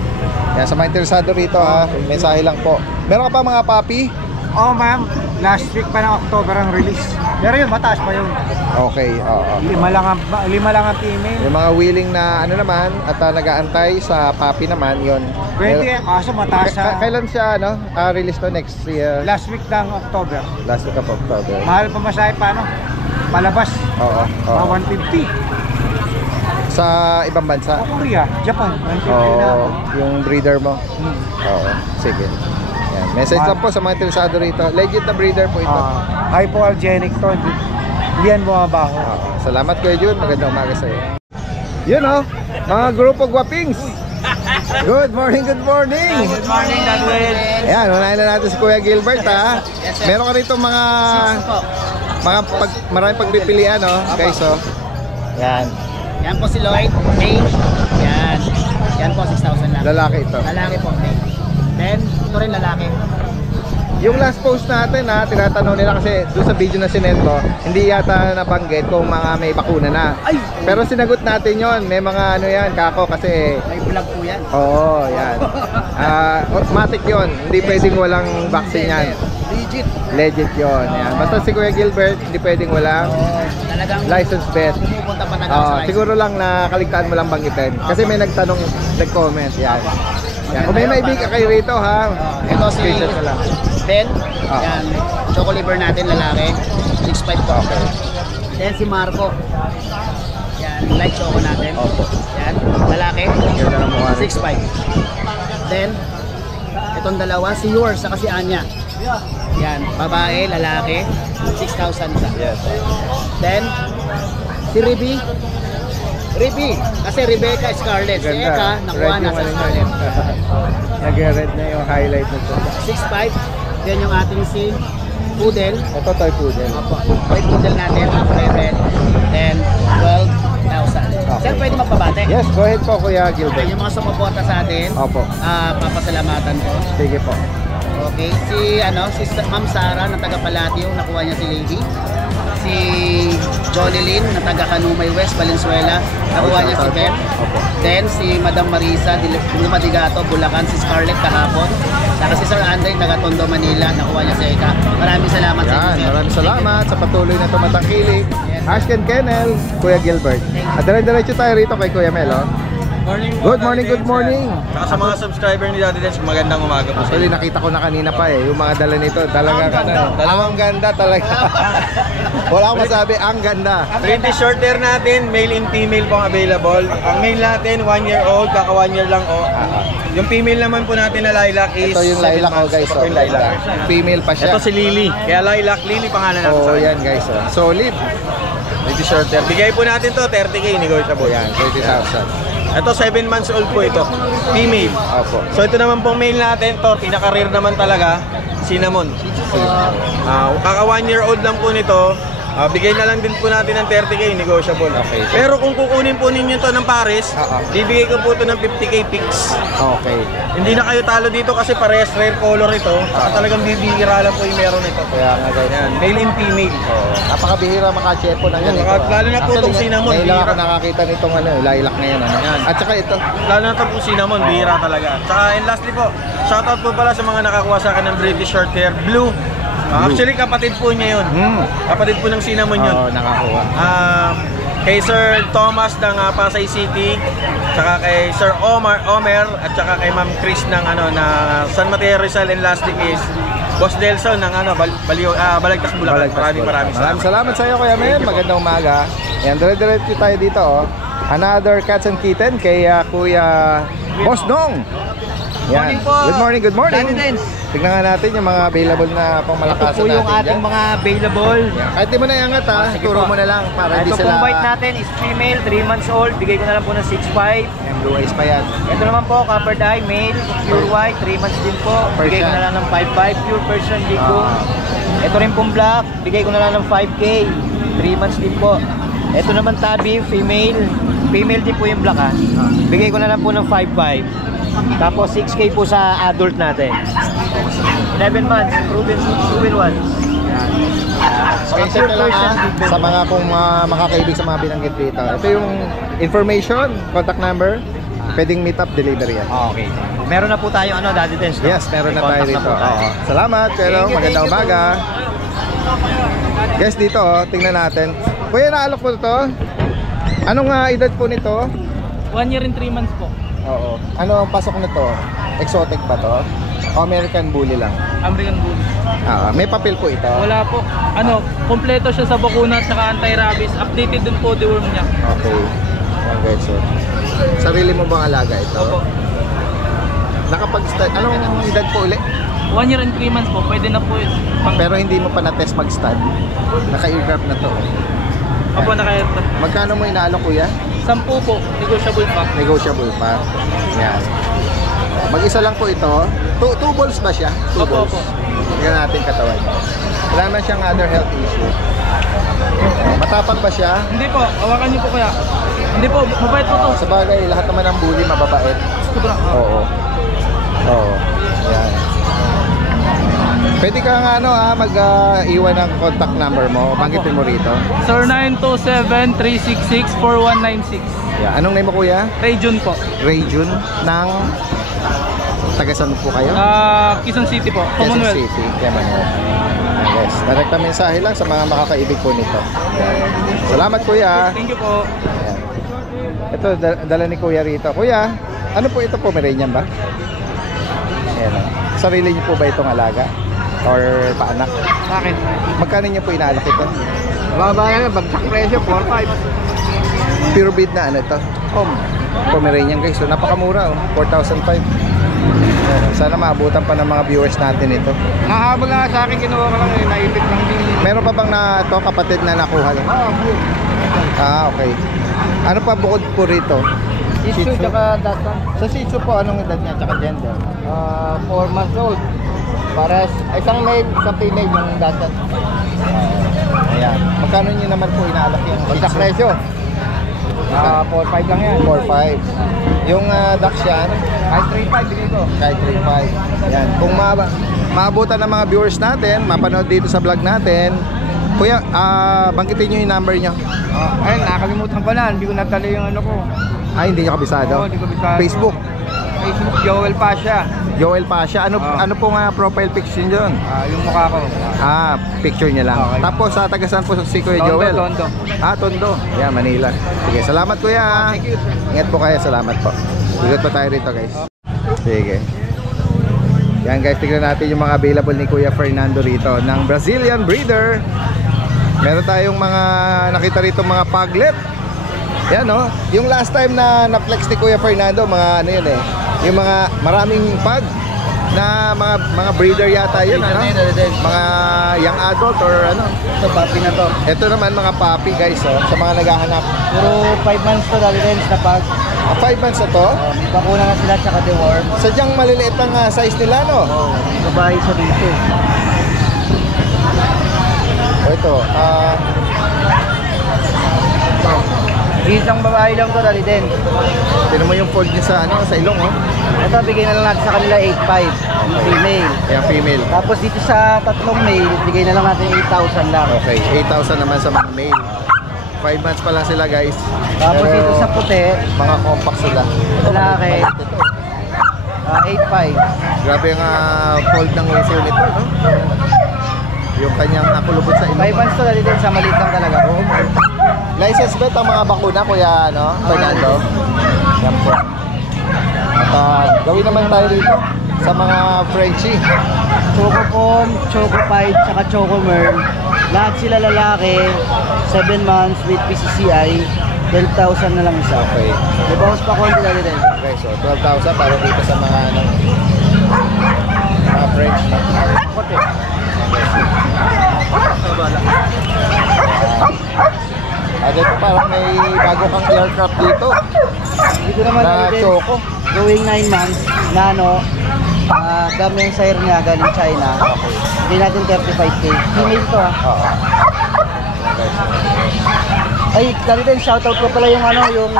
Yan, sa mga interesado rito ha, mensahe lang po. Meron ka pa mga puppy? Oo ma'am, last week pa ng October ang release. Pero yun, mataas pa yun. Okay, oo. 5 lang ang female. Yung mga willing na naman at nag-aantay sa puppy naman, yun. 20, kaso mataas sa... Kailan siya release to next year? Last week ng October. Last week of October. Mahal pa masahe pa palabas. Oo. Mga 150. Sa ibang bansa? Korea, Japan. 150 na. Yung breeder mo? Oo, sige. Yan. Message lang po sa mga interesado rito. Legit na breeder po ito. Hypoallergenic to. Hindi yan bumabaho. Salamat Kuya Jun. Magandang umaga sa iyo. Yun mga grupo guwapings. Good morning, good morning. Good morning, Daniel. Ayan, unahin na natin si Kuya Gilbert ha. Meron ka rito maraming pagpipilian guys Yan. Yan po si Lloyd, May. Yan. Yan po 6,000 lang. Lalaki ito. Lalaki po, May. Then, ito rin lalaki. Yung last post natin ha, tinatanong nila kasi doon sa video na sinend ko, hindi yata nabanggit kung mga may bakuna na. Pero sinagot natin yon. May mga ano yan, kako kasi... May vlog po yan. Oo, yan. Automatic yon. Hindi pwedeng walang vaccine yan. Legit. Legit yon. Yan. Basta si Kuya Gilbert, hindi pwedeng walang license bet. Pumupunta pa na Siguro lang na kaligtaan mo lang banggitin. Kasi may nagtanong, nag-comment. Yan. Yan. Kung may maibig ka kayo rito ha, ito si screenshot na lang. Ben, yan, choco liver natin, lalaki, 6'5 po. Okay. Then si Marco, yan, light choco natin, yan, lalaki, 6'5. Then, itong dalawa, si Yours, saka si Anya, yan, babae, lalaki, 6,000 sa. Yes. Then, si Ribi, kasi Rebecca Scarlett, si Eka, nakuha na sa Scarlett. Nag-red na yung highlight nito. 6'5. Then yung ating si Poodle. Ito toy poodle. Opo. Toy poodle natin, red. Then 12,000. Okay. Sir, pwede magpabate? Yes, go ahead po Kuya Gilbert. Yung mga sumuporta sa atin. Opo. Papasalamatan ko. Sige po. Okay. Si Ma'am Sara na taga Palatio, nakuha niya si Lady. Si Johnny Lynn na taga Canumay West, Valenzuela, nakuha niya si Ben. Then si Madam Marisa Madigato, Bulacan, si Scarlett kahapon. Saka si Sir Andre, taga Tondo, Manila, nakuha niya si Eka. Maraming salamat sa inyo, sir. Maraming salamat sa patuloy na tumatangkilik. Ashken Kennel, Kuya Gilbert. At dire-diretso tayo rito kay Kuya Mel. Good morning. Saka sa mga subscriber ni Daddy Dance, magandang umaga po. Actually, nakita ko na kanina pa yung mga dala nito. Dalawang ganda talaga. Wala akong masabi, ang ganda. 20 short hair natin, male and female pong available. Ang male natin, 1 year old, kaka 1 year lang o. Yung female naman po natin na lilac is ito yung lilac ko guys. Ito yung lilac. Female pa siya. Ito si Lily. Kaya lilac, Lily pangalan natin sa yan guys. Solid. 20 short hair. Bigay po natin to 30k, negotiable. Yan, 30,000. Ito 7 months old po ito. Female. Opo. So ito naman pong male natin, to pinaka-rare naman talaga, Cinnamon. Kaka 1 year old lang po nito. Bigay na lang din po natin ng 30k, negotiable. Okay. Pero kung kukunin po ninyo to ng Paris, bibigay ko po ito ng 50k fix. Okay. Hindi na kayo talo dito kasi parehas rare color ito. Talagang bibihira lang po yung meron ito. Kaya nga guys. Yan, male and female. Napakabihira makachepo na ganito. Lalo na po itong Cinnamon. Ngayon lang ako nakakita nitong lilac na yan. Yan. At saka ito. Lalo na itong Cinnamon, bihira talaga. Tsaka and lastly po, shoutout po pala sa mga nakakuha sa akin ng British short hair blue. Actually, kapatid po niya yun. Kapatid po ng Cinnamon yun. Oo, nakakuha. Kay Sir Thomas ng Pasay City, tsaka kay Sir Omer, at tsaka kay Ma'am Chris ng San Mateo Rizal, and lastly is Boss Delson ng Balagtas Bulacan. Maraming salamat sa iyo Kuya Mel. Magandang umaga. Yan, dire-diretso tayo dito. Another cats and kitten kay Kuya Boss Dong. Yan. Good morning. Tignan nga natin yung mga available na pangmalakasan natin. Ito po yung ating mga available. Kahit di mo na iangat turo mo na lang para hindi sila... Ito pong white natin is female, 3 months old. Bigay ko na lang po ng 6'5". Blue eyes pa yan. Ito naman po, copper dye, male, pure white, 3 months din po. Bigay ko na lang ng 5'5", pure Persian Digo. Ito rin pong black, bigay ko na lang ng 5K, 3 months din po. Ito naman tabi, female din po yung black Bigay ko na lang po ng 5'5". Tapos 6K po sa adult natin. 11 months, proven one. Special lang sa mga kung makakaibig sa mga binanggit dito. Ito yung information, contact number. Pwedeng meet up, delivery yan. Okay. Meron na po tayo Daddy Dance. Yes, meron na tayo dito. Salamat, pero magandang umaga. Guys, dito tingnan natin. Kuya, naalok po ito. Anong edad po nito? 1 year and 3 months po. Oo. Ano ang pasok nito? Exotic ba to? O American Bully lang? American Bully. May papel po ito? Wala po. Kompleto siya sa bakuna at saka anti-rabies. Updated din po deworm niya. Okay. Ayan guys, so. Sarili mo bang alaga ito? Opo. Nakapag-stud. Anong edad po ulit? 1 year and 3 months po. Pwede na po yun. Pero hindi mo pa na-test mag-stud? Naka-aircraft na to? Opo, naka-aircraft. Magkano mo inaalok kuya? 10 po. Negotiable pa. Negotiable pa. Yan. Mag-isa lang po ito. 2 balls ba siya? 2 balls. Opo. Tingnan natin katawan. Wala na siyang other health issue. Matapang ba siya? Hindi po. Hawakan niyo po kaya. Hindi po. Mabait po to. Sa bagay, lahat naman ng bully mababait. Sobra. Oo. Yan. Pwede ka nga mag-iwan ng contact number mo. Banggitin mo rito. Sir 927-366-4196. Yeah. Anong name mo kuya? Rayjun po. Rayjun ng tagasan po kayo? Quezon City po. Quezon City. Yaman. Yes. Direkta mensahe lang sa mga makakaibig po nito. Yan. Salamat kuya. Thank you po. Yan. Ito dala ni kuya rito. Kuya, ano po ito, Pomeranian ba? Ayan. Sarili niyo po ba itong alaga? Or paanak? Sa akin. Magkano niyo po inaalak ito? Baba na, bagsak presyo, 4-5. Pure breed na ano ito? Pomeranian guys. So napakamura 4,500. Sana maabutan pa ng mga viewers natin ito. Nahabol na sa akin, kinuha ko lang naipit lang din. Meron pa bang na ito kapatid na nakuha lang? Okay. Ano pa bukod po rito? Shih Tzu tsaka Dachshund. Sa Shih Tzu po, anong edad niya tsaka gender? 4 months old. Pares, isang male, isang female yung Dachshund. Ayan. Magkano niyo naman po inaalak yung Shih Bagsak Tzu? presyo. 4-5 lang yan. 4,500. Yung Dachshund? Kahit 3-5 bigay ko. Kahit 3,500. Ayan. Kung maabutan ng mga viewers natin, mapanood dito sa vlog natin, kuya, banggitin nyo yung number nyo. Ayun, nakakalimutan ko na. Hindi ko natalo yung ano ko. Hindi nyo kabisado? Oo, hindi ko kabisado. Facebook? Facebook, Joel Pasha. Joel Pasha. Ano po nga profile picture nyo dun? Yung mukha ko. Picture niya lang. Okay. Tapos tagasan po si Kuya Tondo, Joel? Tondo. Tondo. Yan, Manila. Sige, salamat kuya. Thank you, sir. Ingat po kayo, salamat po. Ikot pa tayo rito guys. Sige. Yan guys, tignan natin yung mga available ni Kuya Fernando rito ng Brazilian breeder. Meron tayong mga nakita rito mga paglet. Yan yung last time na na-flex ni Kuya Fernando, mga ano yun yung mga maraming pag na mga breeder yata yun, mga young adult or ano. Ito, puppy na to. Ito naman mga puppy guys, sa mga naghahanap. Puro 5 months to, dali rin na pag. 5 months na to? May bakuna na sila, tsaka deworm. Sadyang maliliit ang size nila, no? May babae sa dito. Ito, Isang babae lang to, dali din. Tinan mo yung fold niya sa ilong, Ito, bigay na lang natin sa kanila 8,500. Yung female. Ayan, female. Tapos dito sa tatlong male, bigay na lang natin 8,000 lang. Okay, 8,000 naman sa mga male. 5 months pa lang sila guys. Tapos pero dito sa puti, mga compact sila. lalaki, 8,500. Grabe ang fold ng uso nito, no? Yung kanyang nakulubot sa ilong. 5 months to, dali din sa maliit lang talaga. License bet ang mga bakuna, Kuya Fernando. Yan po. At gawin naman tayo dito sa mga Frenchie. Chocopom, Chocopite, tsaka Chocomerl. Lahat sila lalaki, 7 months with PCCI, 12,000 na lang isa. Okay. May bawas pa konti dali din. Okay, so 12,000 para dito sa mga mga French. Kote. Dito parang may bago kang aircraft dito. Dito naman na dali din. Choco. Going 9 months, nano, dami yung sire niya galing China. Hindi natin 35K. Female to Oo. Ay, dali din, shoutout ko pala yung yung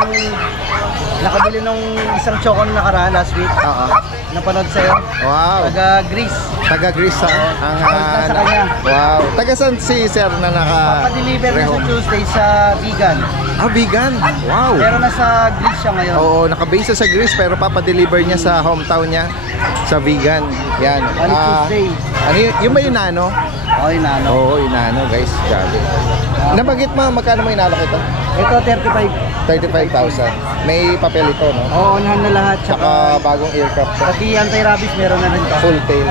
nakabili nung isang choco na nakaraan last week. Napanood sa'yo. Wow. Taga Greece. Taga Greece ang sa kanya. wow. Taga saan si sir na Papadeliver na sa Tuesday sa vegan. Vegan. Wow. Pero nasa Greece siya ngayon. Oo, nakabase sa Greece pero papadeliver niya sa hometown niya sa vegan. Yan. Tuesday. Ano yung may nano? Oo, yung nano. Oo, yung nano guys. Grabe. Nabanggit mo, magkano mo inalok ito? Ito, 35,000. May papel ito, no? Oo, unahan na lahat. Tsaka bagong aircraft to. Pati anti-rabies meron na rin to. Full tail.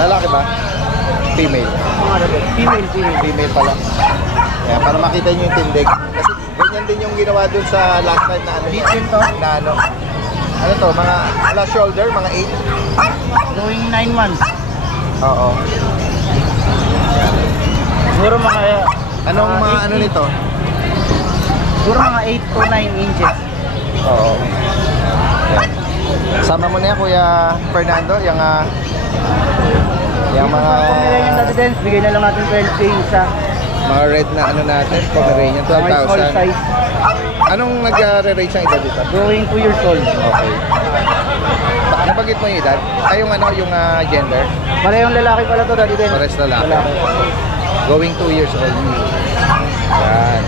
Lalaki ba? Female. Female. Female pala. Yan, para makita nyo yung tindig. Kasi ganyan din yung ginawa dun sa last time na ano. Little to. Na ano. Ano to? Mga last shoulder, mga 8. Going 9 months. Oo. Siguro mga... Anong mga ano nito? Siguro mga 8 to 9 inches. Oo. Yan. Sama mo na yan, Kuya Fernando, yung mga... Pomeranian dati din, bigay na lang natin 12K isa. Mga red na ano natin, Pomeranian, 12,000. Small size. Anong nag-re-rate ang edad dito? Going 2 years old. Okay. Nabagit mo yung edad? Ay, yung gender? Parehong lalaki pala to, Daddy Den. Pares lalaki. Going 2 years old. Yan.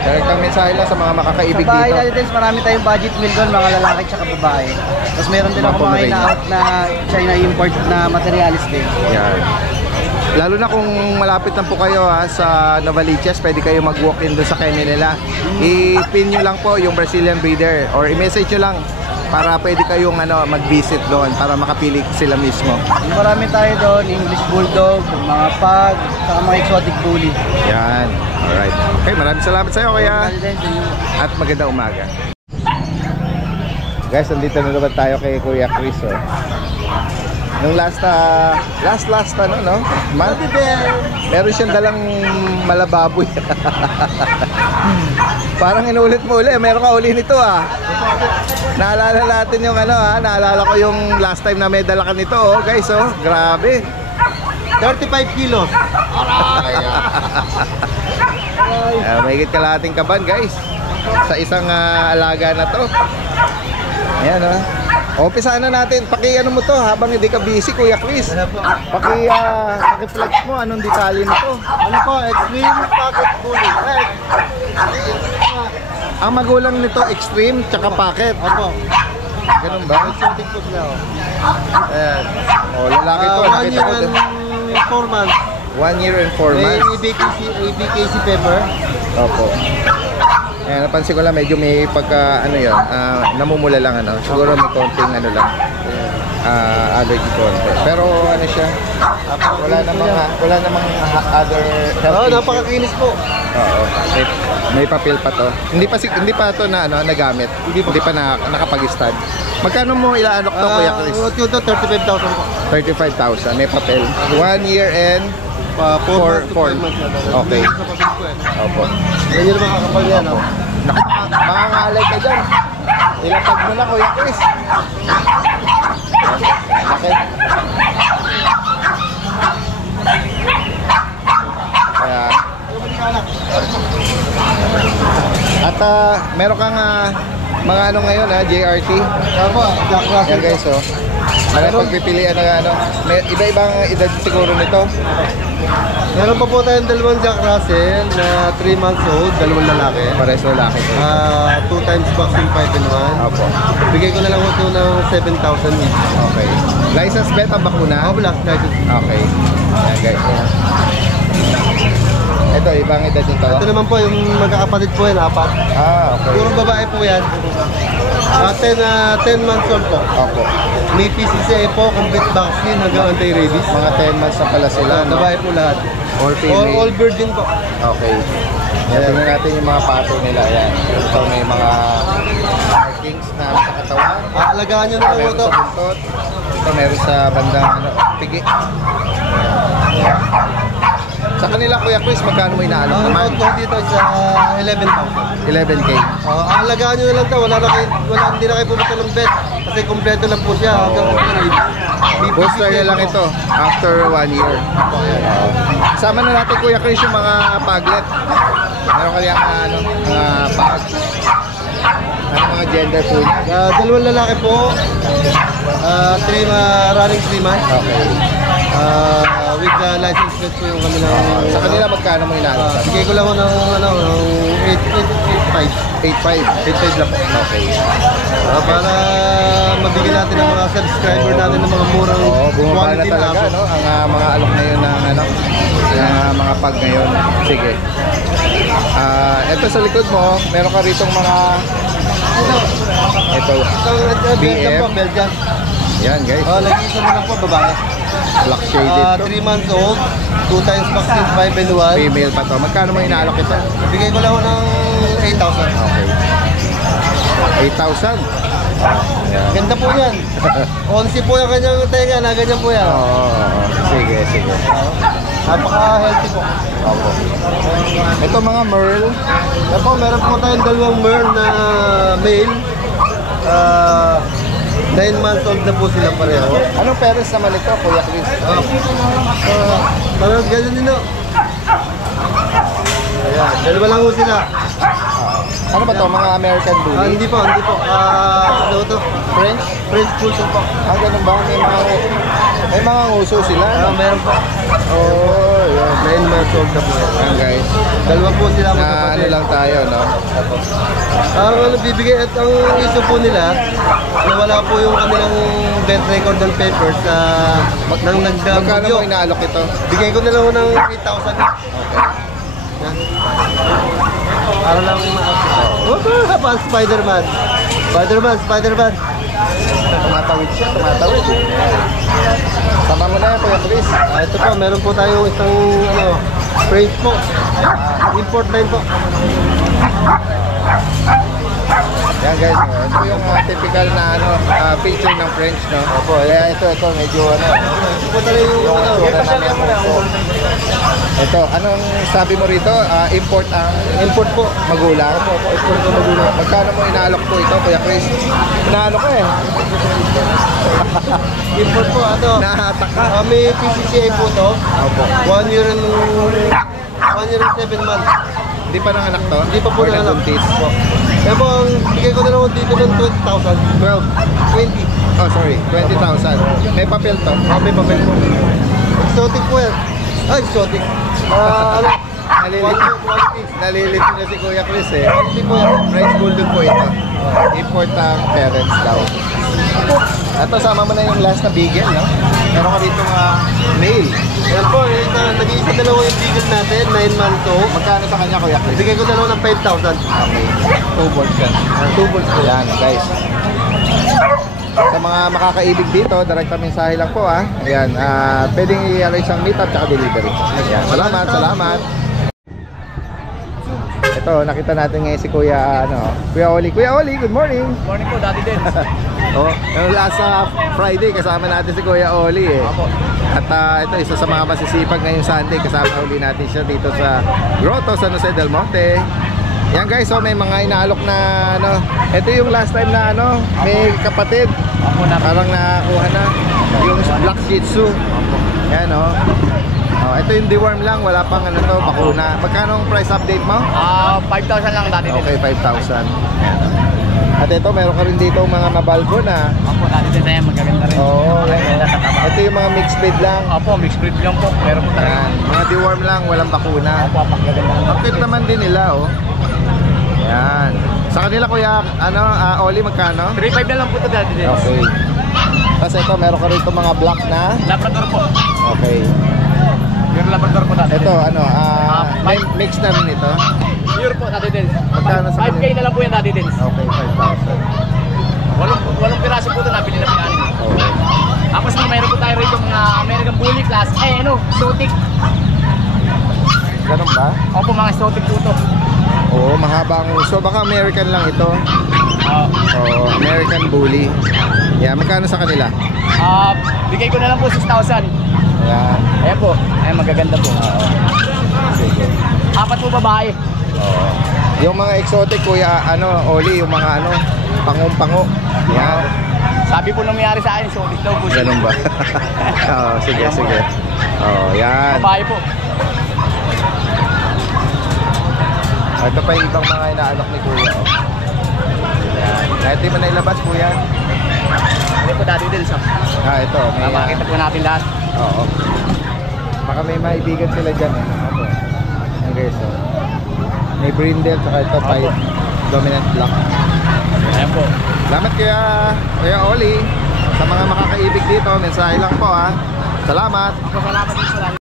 Direktang mensahe lang sa mga makakaibig Sa bahay, dito. Daddy Den, marami tayong budget meal doon, mga lalaki tsaka babae. Tapos meron din ako mga ina-out na China import na materialis din. Yan. Lalo na kung malapit lang po kayo sa Novaliches, pwede kayo mag-walk-in doon sa kennel nila. I-pin nyo lang po yung Brazilian breeder or i-message nyo lang para pwede kayong mag-visit doon para makapili sila mismo. Marami tayo doon, English Bulldog, mga pug, saka mga exotic bully. Yan. Alright. Okay, maraming salamat sa iyo kuya. At magandang umaga. Guys, nandito na naman tayo kay Kuya Chris. Nung last month, meron siyang dalang malababoy. Parang inulit mo uli, meron ka uli nito Naalala natin yung naalala ko yung last time na may dala ka nito guys grabe. 35 kilos. Mahigit kalahating kaban guys sa isang alaga na to. Ayan Umpisahan na natin. Paki-ano mo to habang hindi ka busy, Kuya Chris. Paki-flex mo anong detalye nito. Ano po? Extreme pocket bully. Ang magulang nito extreme tsaka pocket. Opo. Ganun ba? Exotic po sila. Ayan. Lalaki to. 1 year and 4 months. 1 year and 4 months. May ABKC pepper. Opo. Ayan, napansin ko lang medyo may pagka namumula lang siguro may konting allergy konti. Pero siya, wala namang other health issues. Napakakinis po. Oo. May papel pa to. Hindi pa to na nagamit. Hindi pa nakapag-stud. Magkano mo ilaanok to, Kuya Chris? 35,000 po. 35,000. May papel. 1 year and 4 months. Okay. Opo. Ganyan naman kakapal yan. Makangalay ka dyan. Ilapag mo na, Kuya Chris. Okay. Kaya. At meron kang mga ngayon JRT. Opo, Jack Russell. Yan guys pagpipilian may iba-ibang edad siguro nito. Meron pa po tayong dalawang Jack Russell na 3 months old, dalawang lalaki. Pares lalaki. 2 times vaccine 5 in 1. Opo. Bigay ko na lang ito ng 7,000 each. Okay. License bet ang bakuna? Opo, license. Okay. Yan guys. Ito, ibang edad nito. Ito naman po, yung magkakapatid po yan, 4. Okay. Puro babae po yan. 10 months old po. Opo. May PCCA po, complete vaccine hanggang anti-rabies. Mga 10 months na pala sila. Babae po lahat. Or female? All virgin po. Okay. Tingnan natin yung mga pato nila. Ayan. Ito may mga markings na sa katawan. Aalagaan nyo na lang meron ito. sa buntot. Ito meron sa bandang pigi. Sa kanila, Kuya Chris, magkano mo inaalok naman? Ang dito sa 11,000. 11K. Aalagaan nyo na lang ito. Hindi na kayo pumunta ng vet. Kasi kompleto lang po siya hanggang Booster niya lang ito after 1 year. Sama na natin, Kuya Chris, yung mga paglet. Meron kayang mga pag. Mga gender po niya? Dalawang lalaki po. Running 3 months. Okay. With the license plate po yung kanilang... Sa kanila, magkano mo inaalok? Bigay ko lang ko ng 8.5 lang po. Okay. Para mabigyan natin ng mga subscriber natin ng mga murang bumaba na quality talaga, na ang mga alok ngayon ng mga pag ngayon. Sige. Ito sa likod mo, meron ka ritong mga BF. Belgian. Yan guys. Nag-iisa mo lang po, babae. Black shaded to. 3 months old, 2 times vaccine, 5 and 1. Female pa to. Magkano mo inaalok ito? Bigay ko lang ng 8,000. Okay. 8,000. Ganda po yan. 11 po yung kanyang tenga, na ganyan po yan. Sige. Napaka-healthy po. Ito mga Merl. Ito, meron po tayong dalawang Merl na male. 9 months old na po sila pareho. Anong parents naman ito, Kuya Chris? Parang ganyan din o. Ayan, dalawa lang po sila. Ano ba to? Mga American Bully? Hindi po. Ano to? French Bulldog po. Ganun ba? May mga nguso sila? Meron po. Oh, yun. 9 months old na po yan. Guys. Dalawa po sila Na ano lang tayo, no? Ang bibigay at ang issue po nila, nawala po yung kanilang vet record and papers sa nang Magkano mo inaalok ito? Bigay ko na lang ng 8,000. Okay. Para lang pa Spider-Man. Tumatawid siya. Sama mo na yan, Kuya Chris. Ito po, meron po tayo isang French po. Import line po. Yan guys, ito yung typical na feature ng French, no? Opo, ito medyo Ito po talaga yung Ito, anong sabi mo rito? Import po, magulang. Opo, import po magulang. Magkano mo inaalok po ito, Kuya Chris? Inaalok ka eh. Import po, Nahatak ka. May PCCA po to. Opo. 1 year and 7 months. Hindi pa nanganak to? Hindi pa po nanganak. Buntis? Kaya po, bigay ko na lang dito ng 20,000. 20. Oh, sorry. 20,000. May papel to? May papel po. Exotic po yan. Exotic. Nalilito na si Kuya Chris eh. French Bulldog po ito. Import ang parents daw. Ito, sama mo na yung last na beagle, no? Meron ka dito male. Ayan po, nag-iisa dalawa yung beagle natin, 9 months old. Magkano sa kanya, Kuya Chris? Bigay ko dalawa ng 5,000. Okay. 2 balls yan. 2 balls po yan, guys. Sa mga makakaibig dito, direkta mensahe lang po Ayan, pwedeng i-arrange ang meetup at delivery. Ayan, salamat. Ito, nakita natin ngayon si Kuya Oli. Kuya Oli, good morning. Good morning po, Daddy Dens. Yung last Friday kasama natin si Kuya Oli eh. At ito, isa sa mga masisipag ngayong Sunday, kasama uli natin siya dito sa Grotto San Jose del Monte. Yan guys, may mga inaalok na ito yung last time na may kapatid. Parang nakakuha na yung Black Shih Tzu. Yan ito yung deworm lang, wala pang bakuna. Magkano ang price update mo? 5,000 lang, Daddy Dens. Okay, 5,000. At ito, meron ka rin dito mga mabalbo na. Opo, Daddy Dens, ayan, magaganda rin. Oo, ito yung mga mixed breed lang. Opo, mixed breed lang po. Meron po talaga. Mga deworm lang, walang bakuna. Opo, magaganda. Ang cute naman din nila, Yan. Sa kanila, Kuya, Oli, magkano? 3,500 na lang po ito, Daddy Dens. Okay. Tapos ito, meron ka rito mga black na. Labrador po. Okay. Pure Labrador po, Daddy Dens. Ito, mix na rin ito. Pure po, Daddy Dens. Magkano sa 5K na lang po yan, Daddy Dens. Okay, 5,000. Walong piraso po ito, nabili na pinanin. Okay. Tapos mayroon po tayo rito mga American Bully class. Exotic. Ganun ba? Opo, mga exotic po ito. Oo, mahaba ang uso. Baka American lang ito. Oo, American Bully. Yan, magkano sa kanila? Bigay ko na lang po 6,000. Ayan. Ayan po. Ayan, magaganda po. Sige. 4 po babae. Oo. Yung mga exotic, Kuya, Oli, yung mga pangong-pango. Yan. Sabi po nang mayari sa akin, exotic daw po. Ganun ba? Oo, sige. Yan. Babae po. Ito pa yung ibang mga inaalok ni Kuya. Yan. Kahit di mo na ilabas, Kuya. Ano po, Daddy Dens? Ito. Makita po natin lahat. Oo. Baka may maibigan sila dyan. Yan guys. May brindle, saka ito 5 dominant black. Ayan po. Salamat Kuya Oli. Sa mga makakaibig dito, mensahe lang po Salamat. Salamat din po.